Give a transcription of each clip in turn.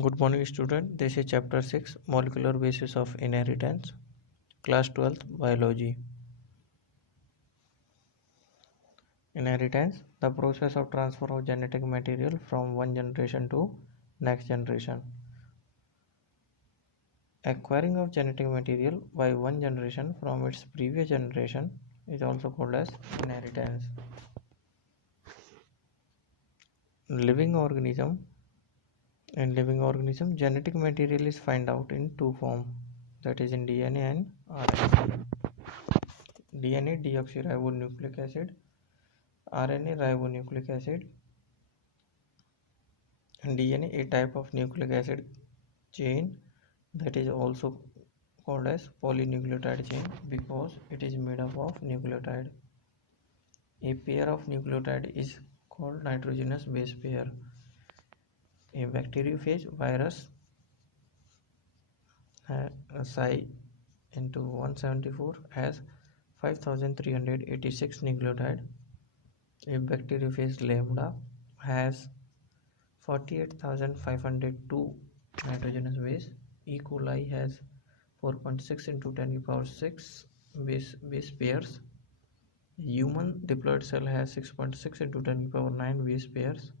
Good morning, student. This is chapter 6, Molecular Basis of Inheritance, class 12th, Biology. Inheritance, the process of transfer of genetic material from one generation to next generation. Acquiring of genetic material by one generation from its previous generation is also called as inheritance. In living organism, genetic material is found out in two forms, that is in DNA and RNA. DNA deoxyribonucleic acid, RNA ribonucleic acid, and DNA a type of nucleic acid chain that is also called as polynucleotide chain because it is made up of nucleotide. A pair of nucleotide is called nitrogenous base pair. A bacteriophage virus psi into 174 has 5386 nucleotide. A bacteriophage lambda has 48,502 nitrogenous base. E. coli has 4.6 into 10 to the power 6 base pairs. Human diploid cell has 6.6 into 10 to the power 9 base pairs.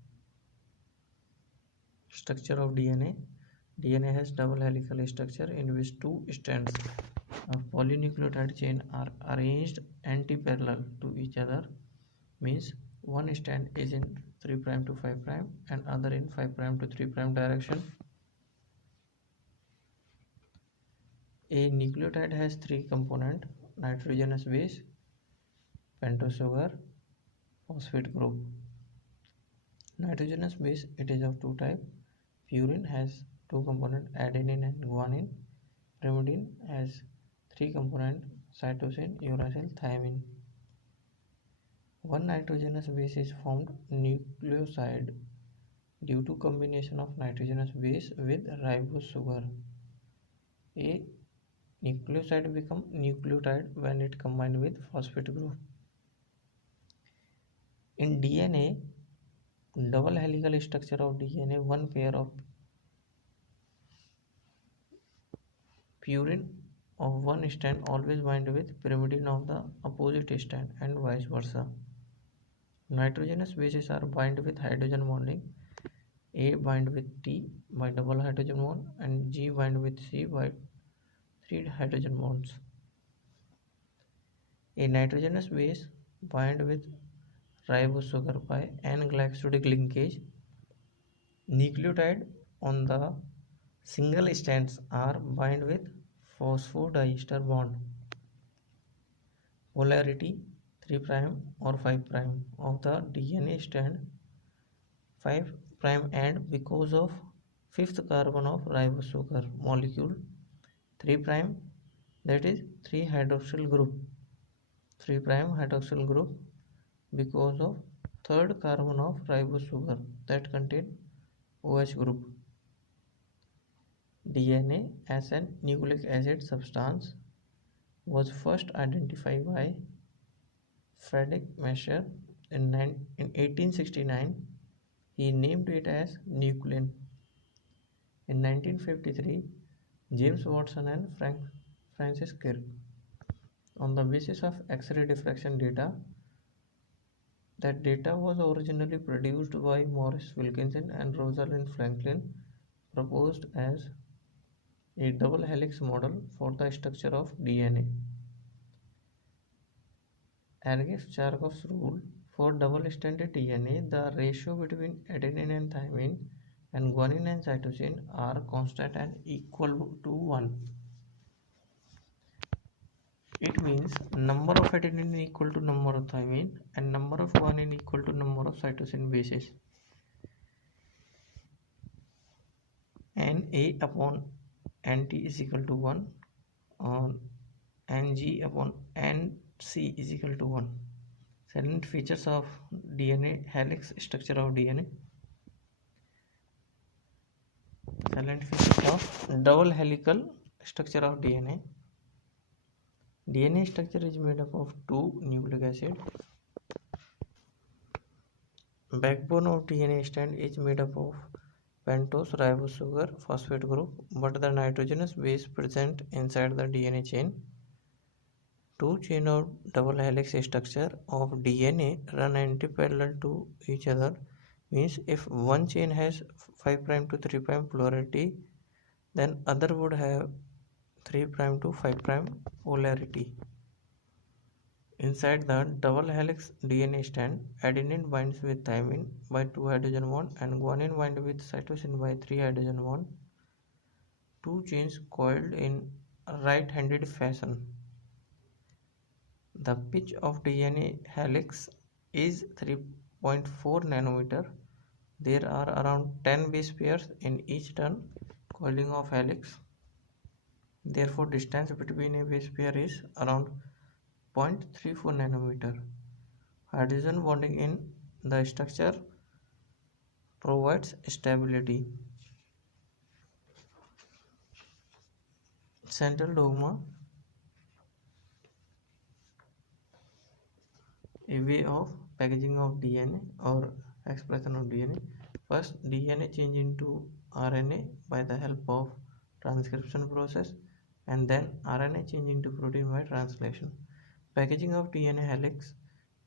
Structure of DNA. DNA has double helical structure in which two strands of polynucleotide chain are arranged anti-parallel to each other, means one strand is in 3' to 5' and other in 5' to 3' direction. A nucleotide has three components: nitrogenous base, pentose sugar, phosphate group. Nitrogenous base, it is of two types. Purine has two components, adenine and guanine. Pyrimidine has three components, cytosine, uracil, thymine. One nitrogenous base is formed nucleoside due to combination of nitrogenous base with ribose sugar. A nucleoside becomes nucleotide when it combined with phosphate group. In DNA, double helical structure of DNA, one pair of purine of one strand always bind with pyrimidine of the opposite strand and vice versa. Nitrogenous bases are bind with hydrogen bonding. A bind with T by double hydrogen bond and G bind with C by 3 hydrogen bonds. A nitrogenous base bind with ribose sugar by N-glycosidic linkage. Nucleotide on the single strands are bind with phosphodiester bond. Polarity 3' or 5' of the DNA strand 5' and because of fifth carbon of ribose sugar molecule 3', that is 3 hydroxyl group, 3' hydroxyl group because of third carbon of ribose sugar that contain OH group. DNA as a nucleic acid substance was first identified by Friedrich Messer in 1869. He named it as nuclein. In 1953, James Watson and Francis Crick, on the basis of X-ray diffraction data, that data was originally produced by Maurice Wilkinson and Rosalind Franklin, proposed as a double helix model for the structure of DNA. Argif-Chargaff's rule: for double-stranded DNA, the ratio between adenine and thymine and guanine and cytosine are constant and equal to 1. It means number of adenine equal to number of thymine and number of guanine equal to number of cytosine bases. Na upon Nt is equal to 1 or Ng upon Nc is equal to 1. Silent features of DNA, helix structure of DNA. Silent features of double helical structure of DNA. DNA structure is made up of two nucleic acid. Backbone of DNA strand is made up of pentose ribose sugar phosphate group, but the nitrogenous base present inside the DNA chain. Two chain of double helix structure of DNA run antiparallel to each other, means if one chain has 5' to 3' polarity, then other would have 3' to 5' polarity. Inside the double helix DNA strand, adenine binds with thymine by 2 hydrogen bond and guanine binds with cytosine by 3 hydrogen bond. Two chains coiled in right-handed fashion. The pitch of DNA helix is 3.4 nanometer. There are around 10 base pairs in each turn coiling of helix. Therefore, distance between a base pair is around 0.34 nanometer. Hydrogen bonding in the structure provides stability. Central dogma: a way of packaging of DNA or expression of DNA. First, DNA change into RNA by the help of transcription process, and then RNA change into protein by translation. Packaging of DNA helix: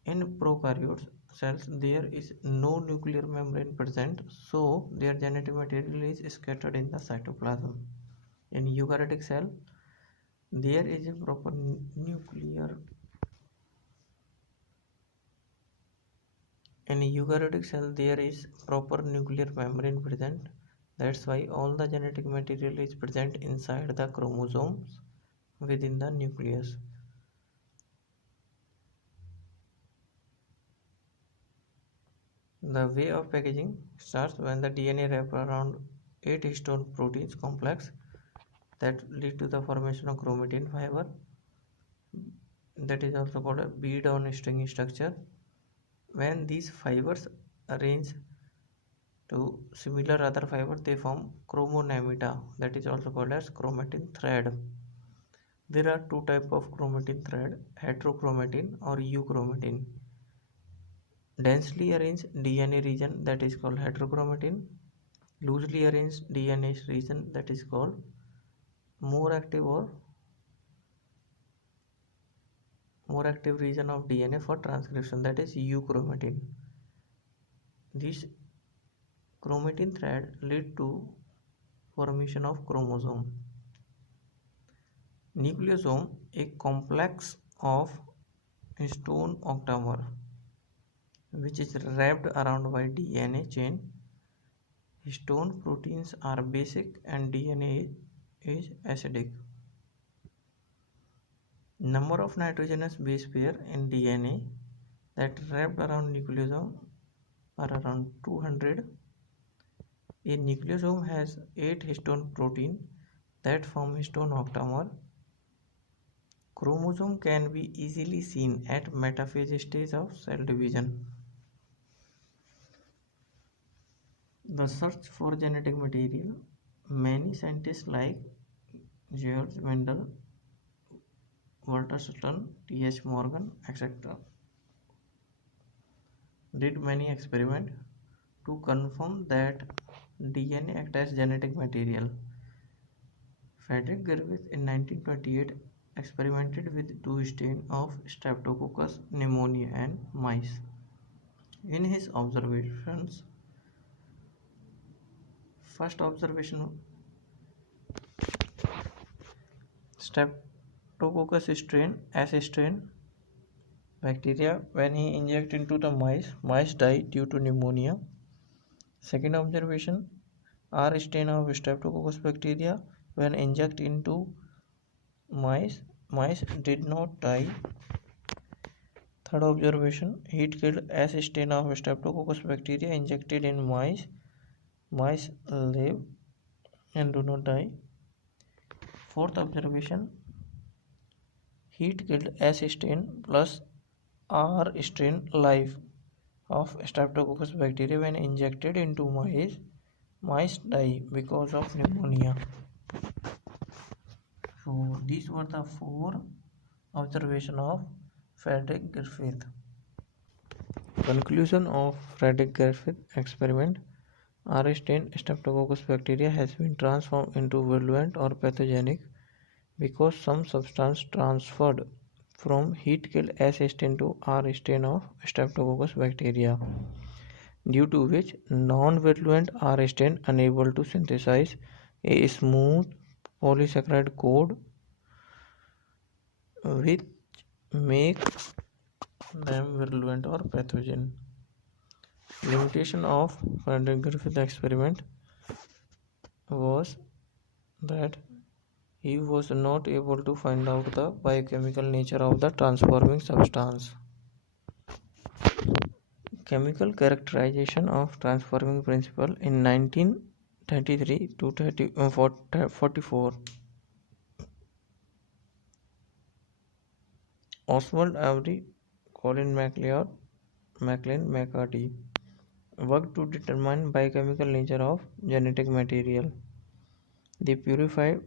in prokaryotes cells there is no nuclear membrane present, so their genetic material is scattered in the cytoplasm. In eukaryotic cell there is a proper nuclear In a eukaryotic cell, there is proper nuclear membrane present. That's why all the genetic material is present inside the chromosomes within the nucleus. The way of packaging starts when the DNA wraps around 8 histone proteins complex that lead to the formation of chromatin fiber. That is also called a bead on string structure. When these fibers arrange to similar other fibers, they form chromonamida, that is also called as chromatin thread. There are two types of chromatin thread: heterochromatin or euchromatin. Densely arranged DNA region, that is called heterochromatin. Loosely arranged DNA region, that is called more active region of DNA for transcription, that is euchromatin. This chromatin thread lead to formation of chromosome. Nucleosome, a complex of histone octamer which is wrapped around by DNA chain. Histone proteins are basic and DNA is acidic. Number of nitrogenous base pair in DNA that wrapped around nucleosome are around 200. A nucleosome has 8 histone protein that form histone octamer. Chromosome can be easily seen at metaphase stage of cell division. The search for genetic material. Many scientists like George Mendel, Walter Sutton, T.H. Morgan, etc. did many experiments to confirm that DNA acts as genetic material. Frederick Griffith in 1928 experimented with two strains of Streptococcus pneumoniae in mice. In his observations, first observation, Streptococcus strain, S strain bacteria, when he inject into the mice die due to pneumonia. Second observation, R strain of Streptococcus bacteria, when inject into mice did not die. Third observation, heat killed S strain of Streptococcus bacteria injected in mice live and do not die. Fourth observation, heat killed S strain plus R strain live of Streptococcus bacteria when injected into mice die because of pneumonia. So these were the 4 observations of Frederick Griffith. Conclusion of Frederick Griffith experiment. R-strain Streptococcus bacteria has been transformed into virulent or pathogenic because some substance transferred from heat-killed S strain to R strain of Streptococcus bacteria, due to which non-virulent R strain unable to synthesize a smooth polysaccharide coat which make them virulent or pathogen. Limitation of Frederick Griffith experiment was that he was not able to find out the biochemical nature of the transforming substance. Chemical characterization of transforming principle in 1933 to 44. Oswald Avery, Colin MacLeod, Maclean McCarty worked to determine biochemical nature of genetic material. They purified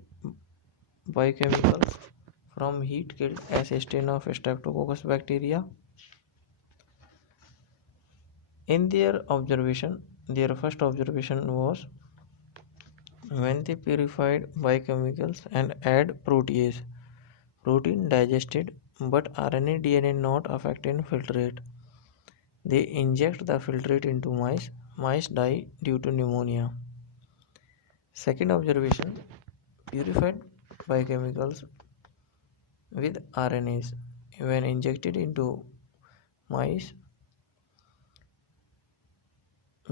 biochemicals from heat-killed S strain of Streptococcus bacteria. In their first observation was when they purified biochemicals and add protease, protein digested but RNA DNA not affected in filtrate. They inject the filtrate into mice. Mice die due to pneumonia. Second observation, purified biochemicals with RNAs when injected into mice,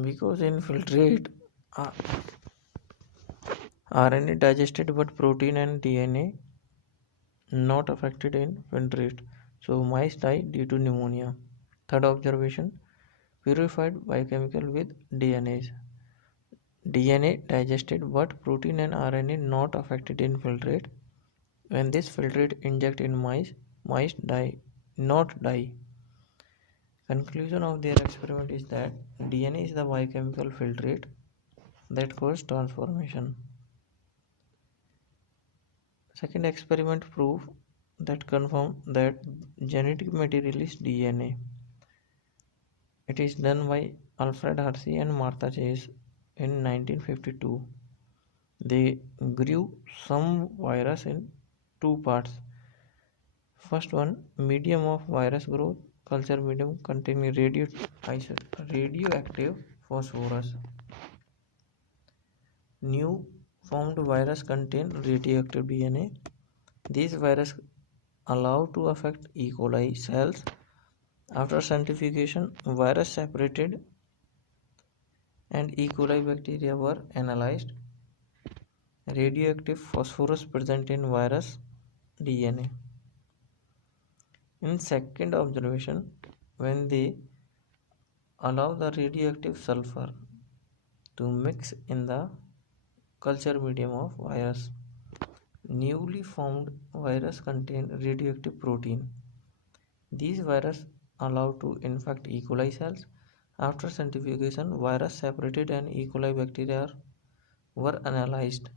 because in filtrate RNA digested but protein and DNA not affected in filtrate, so mice die due to pneumonia. Third observation, purified biochemical with DNAs. DNA digested but protein and RNA not affected in filtrate. When this filtrate inject in mice, mice not die. Conclusion of their experiment is that DNA is the biochemical filtrate that causes transformation. Second experiment proof that confirm that genetic material is DNA. It is done by Alfred Hersey and Martha Chase in 1952. They grew some virus in two parts. First one, medium of virus growth, culture medium containing radioactive phosphorus. New formed virus contain radioactive DNA. These virus allow to affect E. coli cells. After centrifugation, virus separated and E. coli bacteria were analyzed. Radioactive phosphorus present in virus DNA. In second observation, when they allow the radioactive sulfur to mix in the culture medium of virus, newly formed virus contain radioactive protein. These viruses allow to infect E. coli cells. After centrifugation, virus separated and E. coli bacteria were analyzed.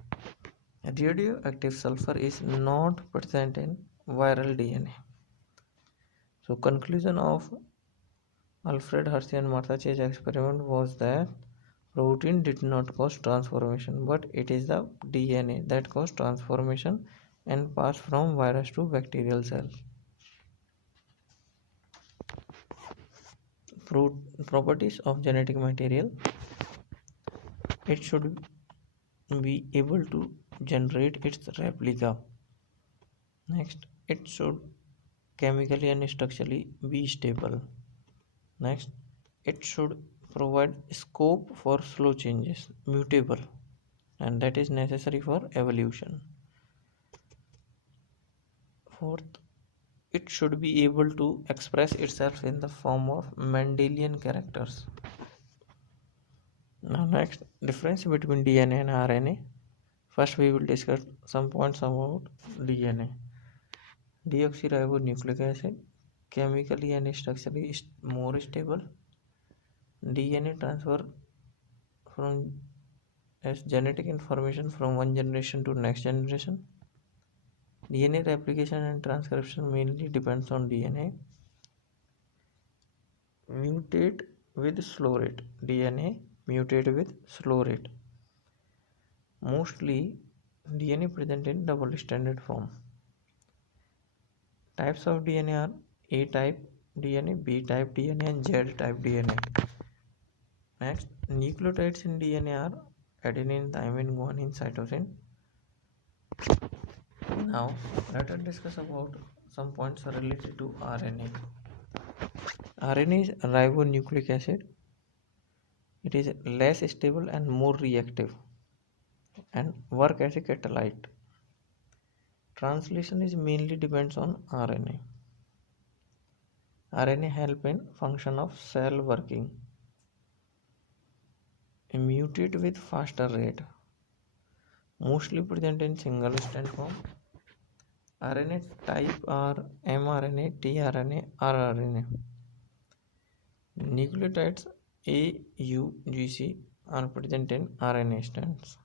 Radioactive sulfur is not present in viral DNA. So conclusion of Alfred Hersey and Martha Chase experiment was that protein did not cause transformation, but it is the DNA that caused transformation and passed from virus to bacterial cells. Properties of genetic material. It should be able to generate its replica. Next, it should chemically and structurally be stable. Next, it should provide scope for slow changes, mutable, and that is necessary for evolution. Fourth, it should be able to express itself in the form of Mendelian characters. Now next, difference between DNA and RNA. First we will discuss some points about DNA. Deoxyribonucleic acid, chemically and structurally more stable. DNA transfer from as genetic information from one generation to next generation. DNA replication and transcription mainly depends on DNA. Mutate with slow rate. DNA mutate with slow rate. Mostly DNA present in double-stranded form. Types of DNA are A-type DNA, B-type DNA and Z-type DNA. Next, nucleotides in DNA are adenine, thymine, guanine, cytosine. Now, let us discuss about some points related to RNA. RNA is ribonucleic acid. It is less stable and more reactive and work as a catalyte. Translation is mainly depends on RNA. RNA help in function of cell working. Mutate with faster rate. Mostly present in single strand form. RNA type are mRNA, tRNA, rRNA. Nucleotides A, U, GC are present in RNA strands.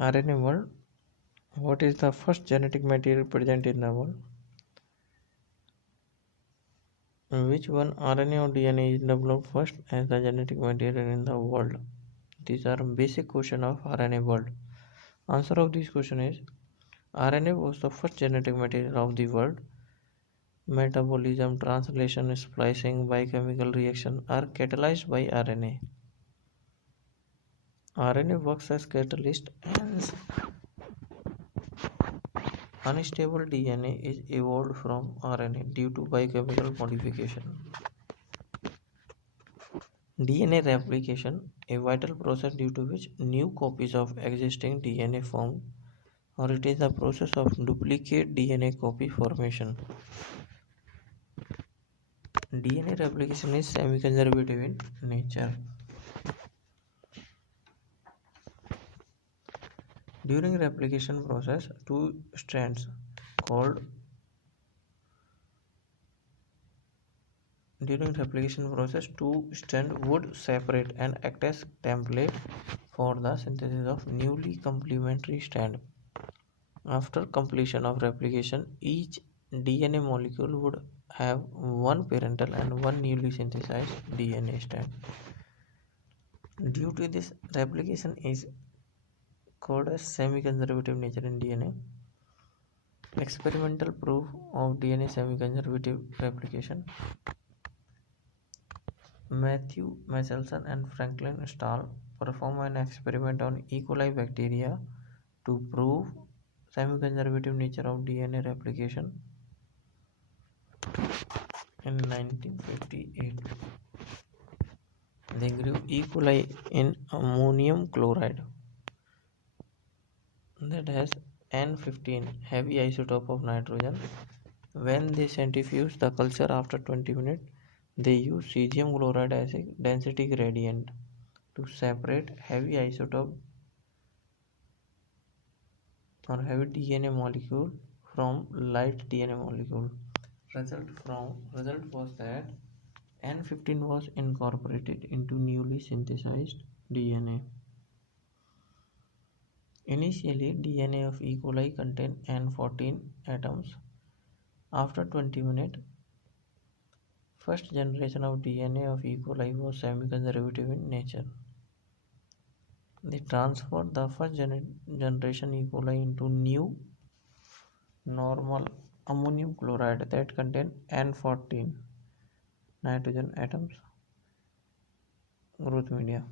RNA world. What is the first genetic material present in the world? Which one, RNA or DNA, is developed first as the genetic material in the world? These are basic question of RNA world. Answer of this question is RNA was the first genetic material of the world. Metabolism, translation, splicing, biochemical reaction are catalyzed by RNA. RNA works as catalyst and unstable DNA is evolved from RNA due to biochemical modification. DNA replication, a vital process due to which new copies of existing DNA formed, or it is the process of duplicate DNA copy formation. DNA replication is semi-conservative in nature. During replication process, two strands would separate and act as template for the synthesis of newly complementary strand. After completion of replication, each DNA molecule would have one parental and one newly synthesized DNA strand. Due to this, replication is called as semi-conservative nature in DNA. Experimental proof of DNA semi-conservative replication. Matthew Michelson and Franklin Stahl performed an experiment on E. coli bacteria to prove semi-conservative nature of DNA replication in 1958. They grew E. coli in ammonium chloride that has N15 heavy isotope of nitrogen. When they centrifuged the culture after 20 minutes, they used cesium chloride as a density gradient to separate heavy isotope or heavy DNA molecule from light DNA molecule. Result was that N15 was incorporated into newly synthesized DNA. Initially, DNA of E. coli contained N14 atoms. After 20 minutes, first generation of DNA of E. coli was semi-conservative in nature. They transferred the first generation E. coli into new normal ammonium chloride that contained N14 nitrogen atoms growth media.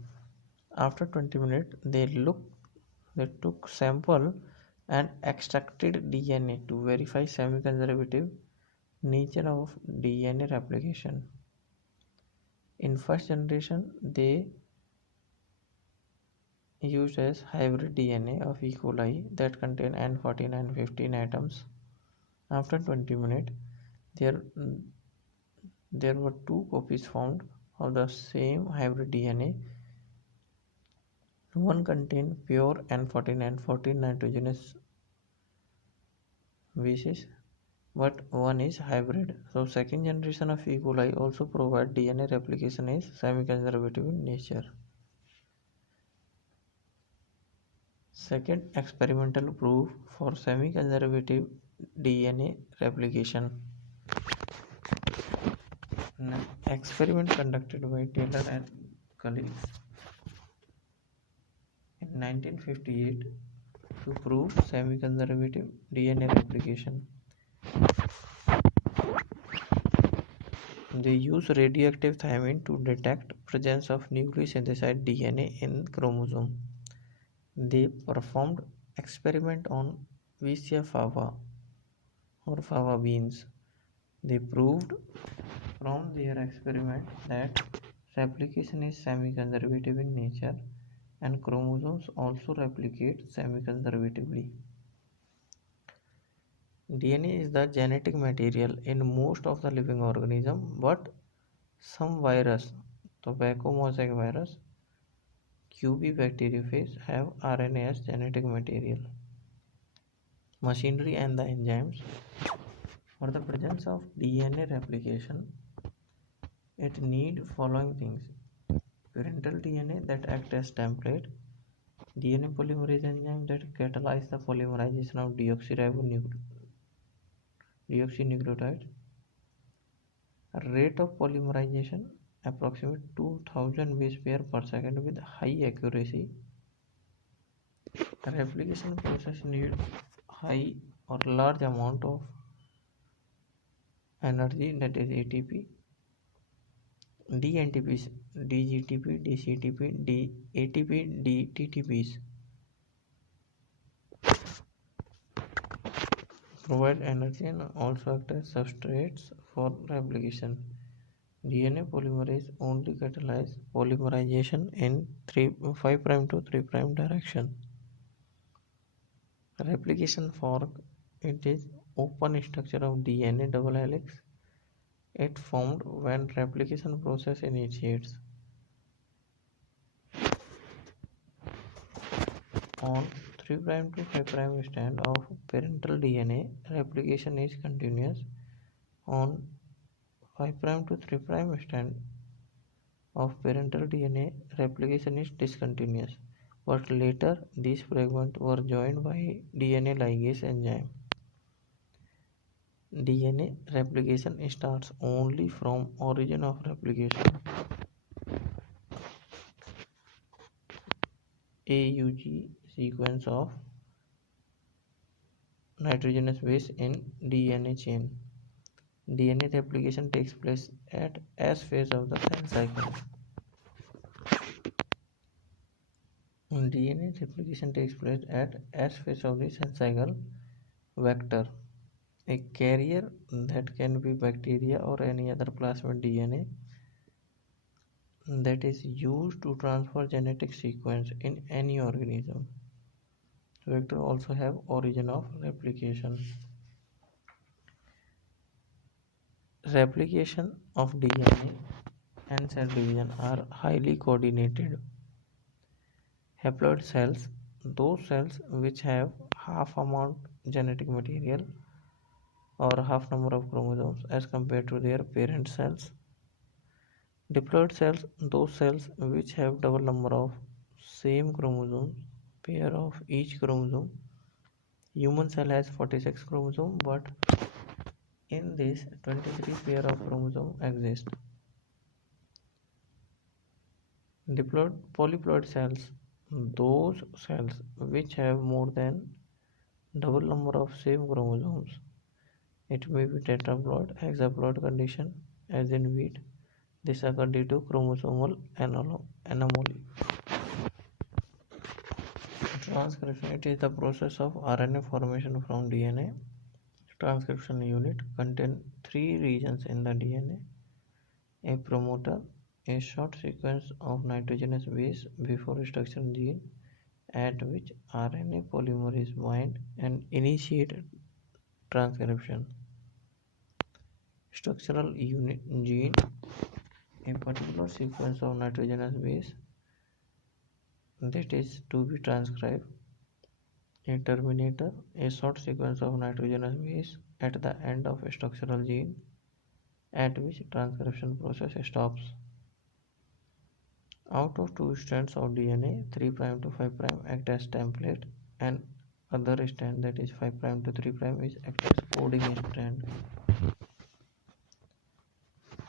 After 20 minutes, they took sample and extracted DNA to verify semi-conservative nature of DNA replication. In first generation, they used as hybrid DNA of E. coli that contain N14 and 15 atoms. After 20 minutes, there were two copies found of the same hybrid DNA. One contained pure N14 and 14 nitrogenous bases, but one is hybrid. So second generation of E. coli also provide DNA replication is semi-conservative in nature. Second experimental proof for semi-conservative DNA replication. An experiment conducted by Taylor and colleagues in 1958 to prove semi-conservative DNA replication. They use radioactive thymine to detect presence of nucleosynthesized DNA in chromosome. They performed experiment on Visia fava or fava beans. They proved from their experiment that replication is semi-conservative in nature and chromosomes also replicate semi-conservatively. DNA is the genetic material in most of the living organisms, but some virus, tobacco mosaic virus, QB bacteriophage, have RNA as genetic material. Machinery and the enzymes. For the presence of DNA replication, it need following things: parental DNA that act as template, DNA polymerase enzyme that catalyze the polymerization of deoxynucleotide. Rate of polymerization approximate 2000 base pair per second with high accuracy. The replication process need high or large amount of energy, that is ATP, DNTPs, DGTP, DCTP, ATP, DTTPs provide energy and also act as substrates for replication. DNA polymerase only catalyze polymerization in 5' to 3' direction. Replication fork, it is open structure of DNA double helix. It formed when replication process initiates. On 3' to 5' strand of parental DNA, replication is continuous. On 5' to 3' strand of parental DNA, replication is discontinuous, but later these fragments were joined by DNA ligase enzyme. DNA replication starts only from origin of replication. AUG sequence of nitrogenous base in DNA chain. DNA replication takes place at S phase of the cell cycle. DNA replication takes place at S phase of the cell cycle. Vector, a carrier that can be bacteria or any other plasmid DNA that is used to transfer genetic sequence in any organism. Vector also have origin of replication. Replication of DNA and cell division are highly coordinated. Haploid cells, those cells which have half amount genetic material or half number of chromosomes as compared to their parent cells. Diploid cells, those cells which have double number of same chromosomes, pair of each chromosome. Human cell has 46 chromosomes, but in this 23 pair of chromosomes exist. Diploid polyploid cells, those cells which have more than double number of same chromosomes. It may be tetraploid, hexaploid condition as in wheat. This occurs due to chromosomal anomaly. Transcription, it is the process of RNA formation from DNA. Transcription unit contain three regions in the DNA: a promoter, a short sequence of nitrogenous base before structural gene at which RNA polymerase bind and initiate transcription. Structural unit gene, a particular sequence of nitrogenous base that is to be transcribed. A terminator, a short sequence of nitrogenous base at the end of a structural gene at which transcription process stops. Out of two strands of DNA, 3' to 5' act as template and other strand, that is 5' to 3' is act as coding strand.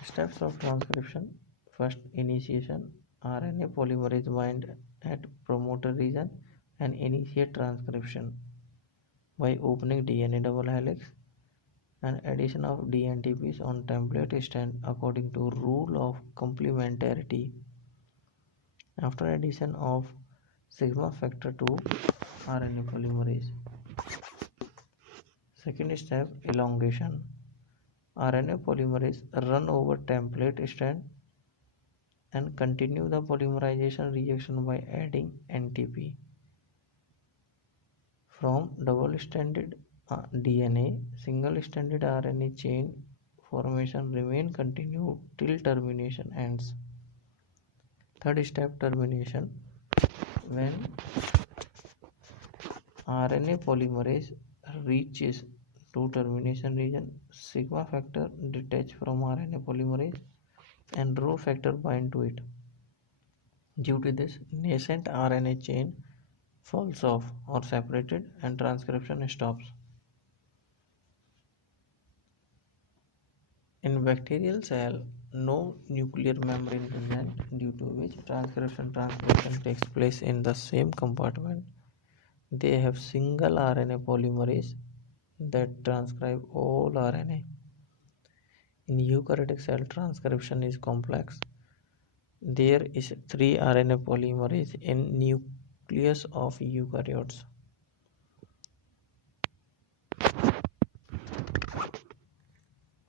Steps of transcription. First, initiation. RNA polymerase bind at promoter region and initiate transcription by opening DNA double helix and addition of DNTPs on template strand according to rule of complementarity. After addition of sigma factor to RNA polymerase. Second step, elongation. RNA polymerase run over template strand and continue the polymerization reaction by adding NTP. From double-stranded DNA, single-stranded RNA chain formation remain continued till termination ends. Third step, termination. When RNA polymerase reaches to termination region, sigma factor detach from RNA polymerase and rho factor bind to it. Due to this, nascent RNA chain falls off or separated and transcription stops. In bacterial cell, no nuclear membrane present, due to which transcription takes place in the same compartment. They have single RNA polymerase that transcribe all RNA. In eukaryotic cell, transcription is complex. There is 3 RNA polymerase in nucleus of eukaryotes.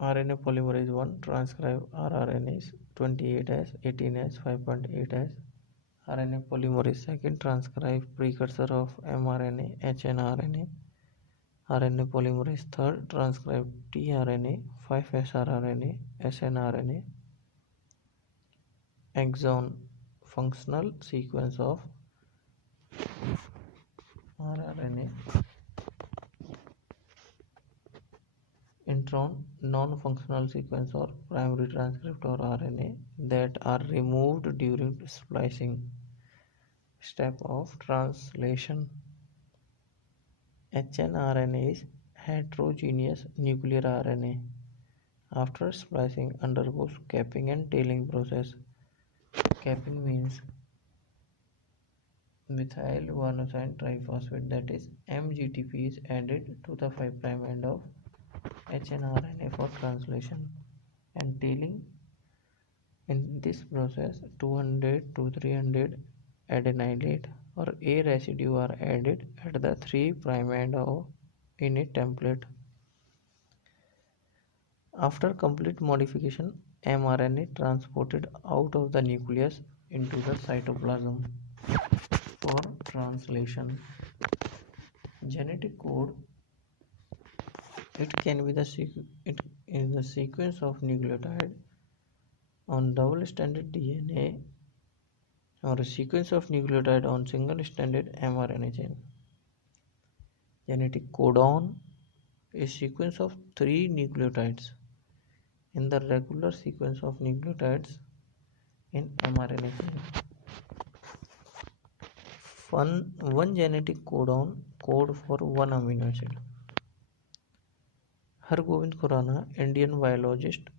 RNA polymerase 1 transcribe rRNAs 28S, 18S, 5.8S. RNA polymerase 2 transcribe precursor of mRNA, hnRNA. RNA polymerase 3 transcribe tRNA, 5srRNA, snRNA. Exon functional sequence of rRNA. Intron non-functional sequence or primary transcript or RNA that are removed during splicing. Step of translation. hnRNA is heterogeneous nuclear RNA. After splicing undergoes capping and tailing process. Capping means methyl guanosine triphosphate, that is MGTP, is added to the 5' end of hnRNA for translation, and tailing. In this process 200 to 300 adenylate or A residue are added at the 3' end of in a template. After complete modification, mRNA transported out of the nucleus into the cytoplasm for translation. Genetic code. It can be the sequence of nucleotide on double-stranded DNA or a sequence of nucleotide on single-stranded mRNA chain. Genetic codon, a sequence of 3 nucleotides in the regular sequence of nucleotides in mRNA chain. One genetic codon code for one amino acid. Hargobind Khurana, Indian biologist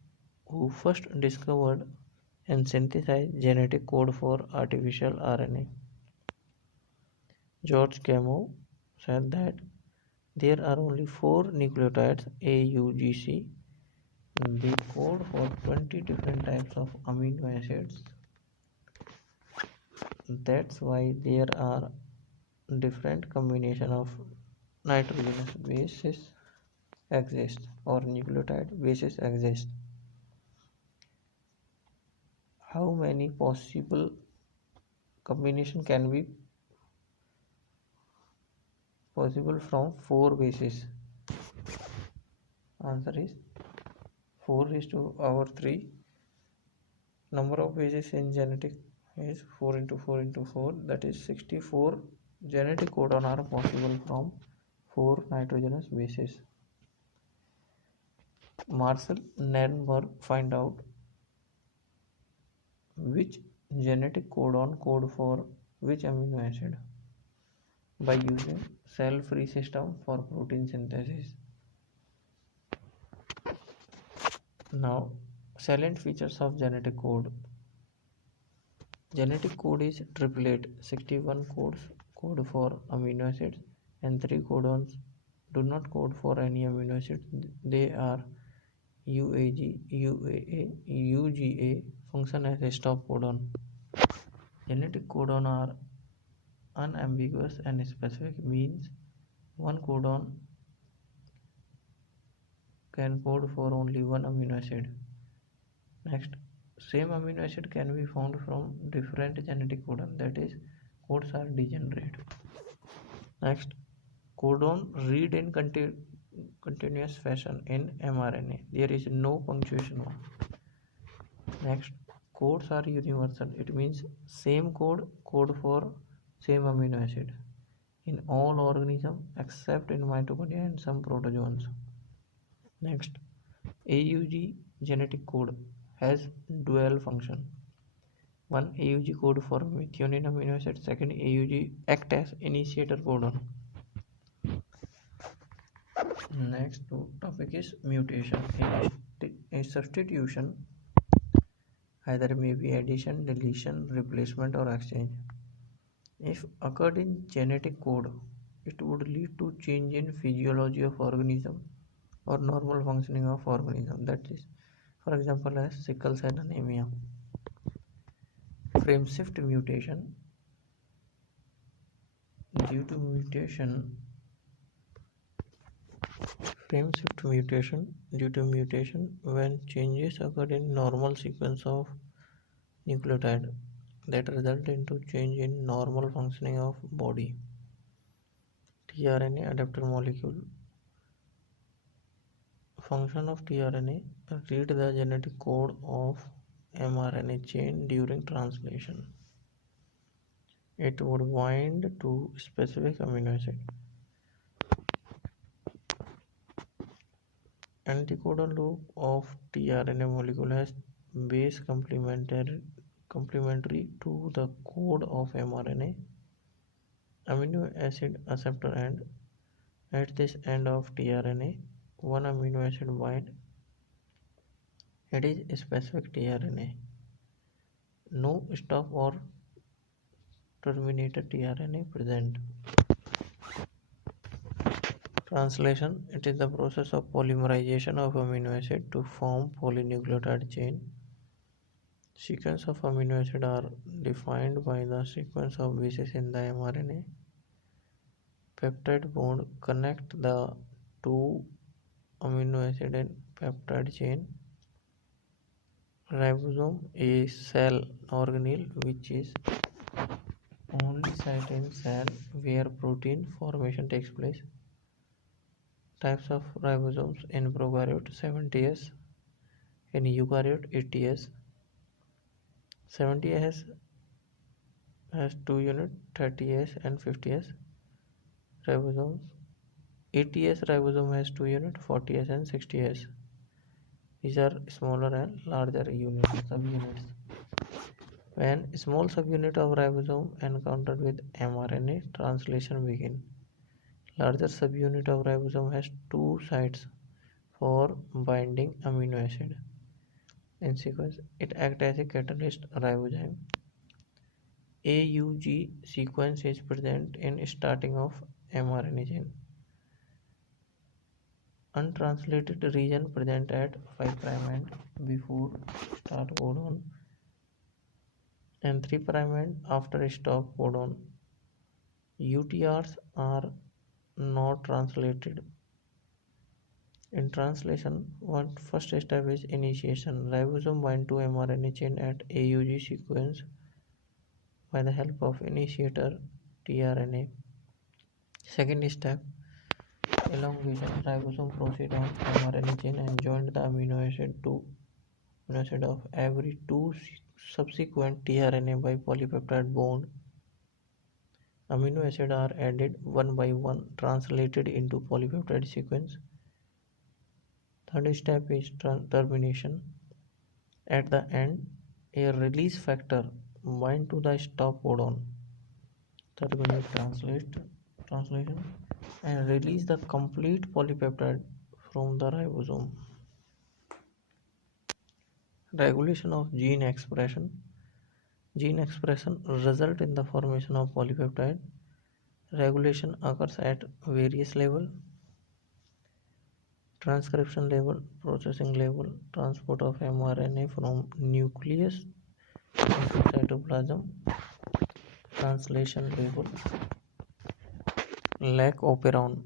who first discovered and synthesized genetic code for artificial RNA. George Gamow said that there are only 4 nucleotides AUGC. They code for 20 different types of amino acids. That's why there are different combination of nitrogenous bases exist or nucleotide bases exist. How many possible combination can be possible from 4 bases? Answer is 4 is to our 3. Number of bases in genetic is 4 into 4 into 4, that is 64 genetic codon are possible from 4 nitrogenous bases. Marcel Nirenberg find out which genetic codon code for which amino acid by using cell-free system for protein synthesis. Now Salient features of genetic code. Genetic code is triplet, 61 codes code for amino acids and 3 codons do not code for any amino acid. They are UAG, UAA, UGA, function as a stop codon. Genetic codon are unambiguous and specific, means one codon can code for only one amino acid. Next, same amino acid can be found from different genetic codon, that is, codes are degenerate. Next, codon read in continuous fashion in mRNA. There is no punctuation mark. Next, codes are universal. It means same code for same amino acid in all organisms except in mitochondria and some protozoans. Next, AUG genetic code has dual function. One AUG code for methionine amino acid, second AUG act as initiator codon. Next topic is mutation. A substitution either may be addition, deletion, replacement or exchange. If occurred in genetic code, it would lead to change in physiology of organism or normal functioning of organism, that is, for example, as sickle cell anemia. Frame shift mutation. Due to mutation, when changes occur in normal sequence of nucleotide that result into change in normal functioning of body. tRNA adapter molecule. Function of tRNA: read the genetic code of mRNA chain during translation. It would bind to specific amino acid. Anticodon loop of tRNA molecule has base complementary to the code of mRNA amino acid acceptor, and at this end of tRNA one amino acid bind. It is specific tRNA. No stop or terminated tRNA present. Translation: it is the process of polymerization of amino acid to form polynucleotide chain. Sequence of amino acid are defined by the sequence of bases in the mRNA. Peptide bond connect the two amino acid in peptide chain. Ribosome, a cell organelle which is only site in cell where protein formation takes place. Types of ribosomes: in prokaryote 70S, in eukaryote 80S. 70S has 2 units, 30S and 50S ribosomes. 80S ribosome has 2 units, 40S and 60S. These are smaller and larger subunits. When small subunit of ribosome encountered with mRNA, translation begins. Larger subunit of ribosome has two sites for binding amino acid. In sequence, it acts as a catalyst ribozyme. AUG sequence is present in starting of mRNA chain. Untranslated region present at 5' end before start codon and 3' end after stop codon. UTRs are not translated. In translation, first step is initiation. Ribosome bind to mRNA chain at AUG sequence by the help of initiator tRNA. Second step, elongation. Ribosome proceed on mRNA chain and join the amino acid of every two subsequent tRNA by polypeptide bond. Amino acid are added one by one, translated into polypeptide sequence. Third step is termination. At the end, a release factor bind to the stop codon, terminate translation, and release the complete polypeptide from the ribosome. Regulation of gene expression. Gene expression result in the formation of polypeptide. Regulation occurs at various levels: transcription level, processing level, transport of mRNA from nucleus into cytoplasm, translation level. Lac operon.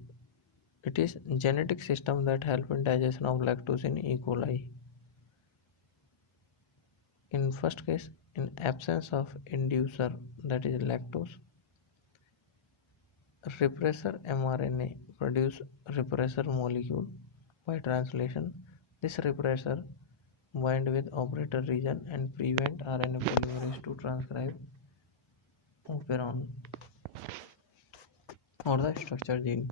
It is genetic system that help in digestion of lactose in E. coli. In first case, in absence of inducer, that is lactose, repressor mRNA produce repressor molecule by translation. This repressor bind with operator region and prevent RNA polymerase to transcribe operon or the structure gene.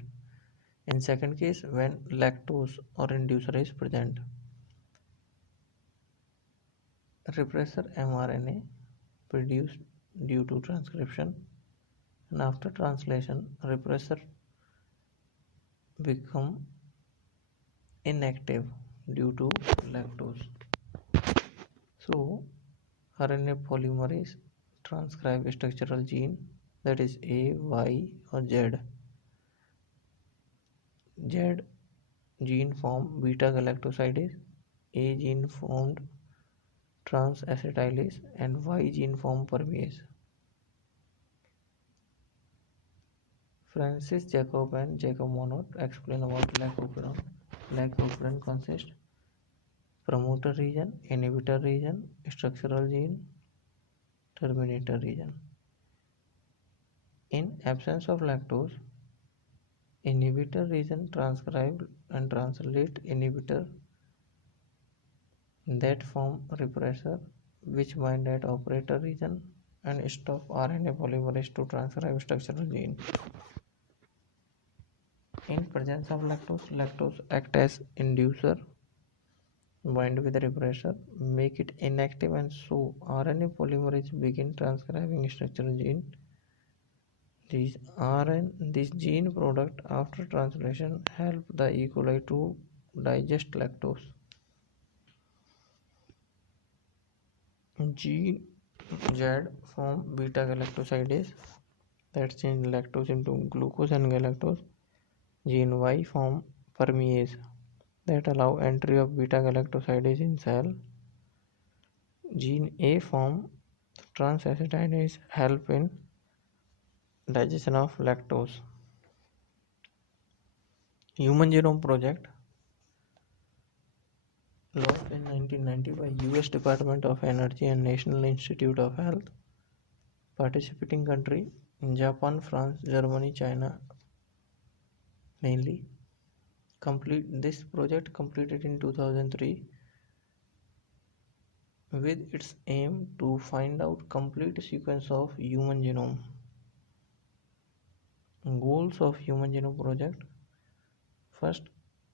In second case, when lactose or inducer is present, repressor mRNA produced due to transcription, and after translation repressor become inactive due to lactose. So RNA polymerase transcribe structural gene, that is A, Y or Z. Z gene form beta galactosidase, A gene formed trans-acetylase, and Y gene form permease. Francis Jacob and Jacob Monod explain about lac operon. Lac operon consists promoter region, inhibitor region, structural gene, terminator region. In absence of lactose, inhibitor region transcribe and translate inhibitor that form repressor which bind at operator region and stop RNA polymerase to transcribe structural gene. In presence of lactose, lactose act as inducer, bind with repressor, make it inactive, and so RNA polymerase begin transcribing structural gene. This gene product after translation help the E. coli to digest lactose. Gene Z form beta galactosidase that change lactose into glucose and galactose. Gene Y form permease that allow entry of beta galactosidase in cell. Gene A form trans-acetylase help in digestion of lactose. Human Genome Project, launched in 1990 by US Department of Energy and National Institute of Health. Participating country in Japan, France, Germany, China mainly. This project completed in 2003 with its aim to find out complete sequence of human genome. Goals of Human Genome Project: first,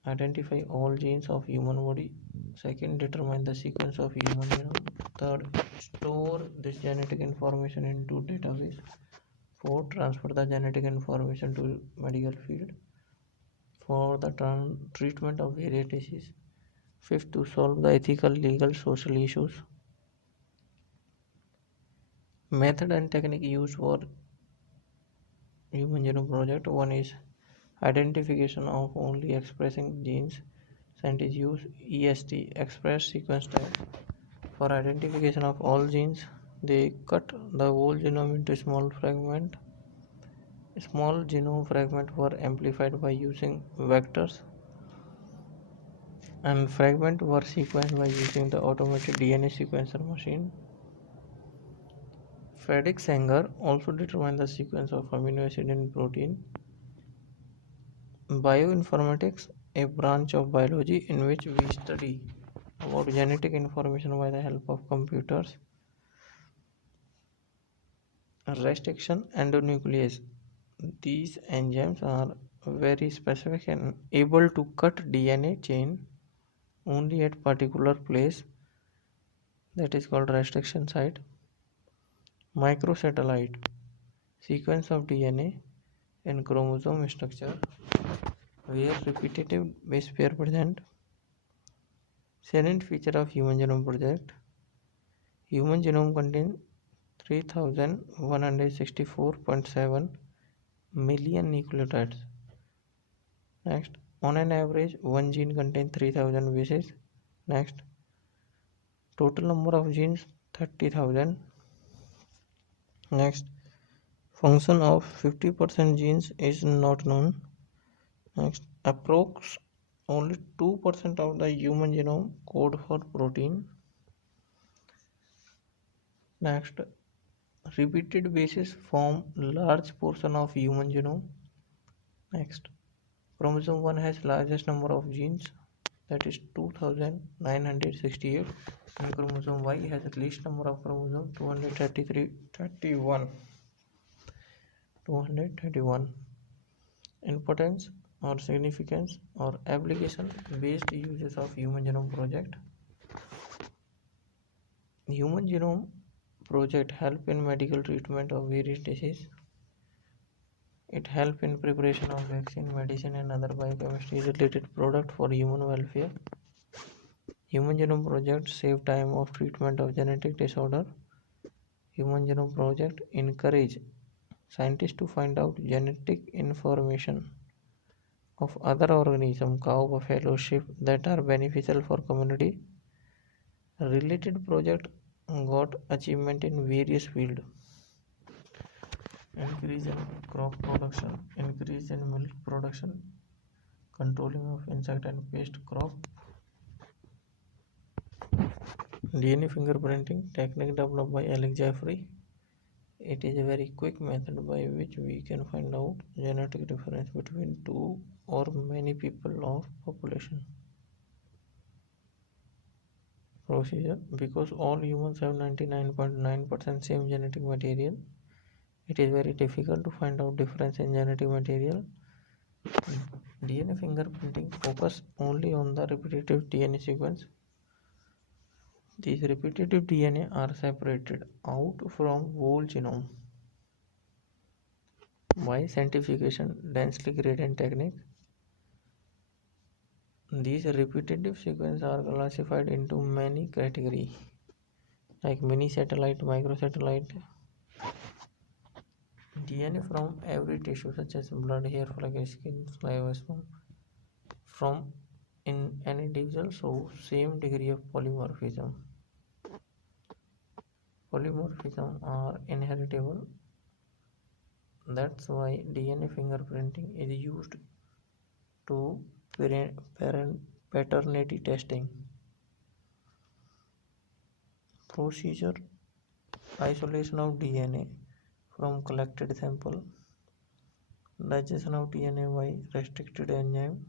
identify all genes of human body. Second, determine the sequence of human genome. Third, store this genetic information into database. Fourth, transfer the genetic information to medical field for the treatment of various diseases. Fifth, to solve the ethical, legal, social issues. Method and technique used for Human Genome Project: one is identification of only expressing genes. Scientists use EST, express sequence type. For identification of all genes, they cut the whole genome into small fragments. Small genome fragments were amplified by using vectors, and fragments were sequenced by using the automated DNA sequencer machine. Frederick Sanger also determined the sequence of amino acid in protein. Bioinformatics, a branch of biology in which we study about genetic information by the help of computers. Restriction endonuclease. These enzymes are very specific and able to cut DNA chain only at particular place, that is called restriction site. Microsatellite, sequence of DNA in chromosome structure where repetitive base pair present. Salient feature of Human Genome Project. Human genome contains 3164.7 million nucleotides. Next, on an average, one gene contains 3000 bases. Next, total number of genes 30,000. Next, function of 50% genes is not known. Next, approx only 2% of the human genome code for protein. Next, repeated bases form large portion of human genome. Next, chromosome 1 has largest number of genes, that is 2968, and chromosome Y has the least number of chromosomes, 231. Importance or significance or application based uses of Human Genome Project. Human Genome Project help in medical treatment of various diseases. It help in preparation of vaccine, medicine and other biochemistry related product for human welfare. Human Genome Project save time of treatment of genetic disorder. Human Genome Project encourage scientists to find out genetic information of other organisms, cow, buffalo, sheep that are beneficial for community. Related project got achievement in various fields. Increase in crop production, increase in milk production, controlling of insect and pest crop. DNA fingerprinting technique developed by Alex Jeffrey. It is a very quick method by which we can find out genetic difference between two or many people of population. Procedure. Because all humans have 99.9% same genetic material, it is very difficult to find out difference in genetic material. DNA fingerprinting focus only on the repetitive DNA sequence. These repetitive DNA are separated out from whole genome by sanctification densely gradient technique. These repetitive sequences are classified into many categories like mini satellite, microsatellite. DNA from every tissue such as blood, hair follicle, skin, saliva, sperm from in an individual show same degree of polymorphism. Polymorphism are inheritable. That's why DNA fingerprinting is used to paternity testing. Procedure. Isolation of DNA from collected sample. Digestion of DNA by restricted enzyme.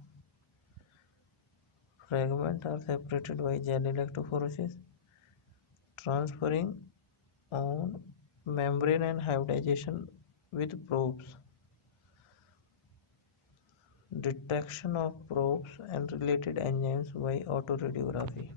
Fragments are separated by jelly electrophoresis. Transferring on membrane and hybridization with probes. Detection of probes and related enzymes by autoradiography.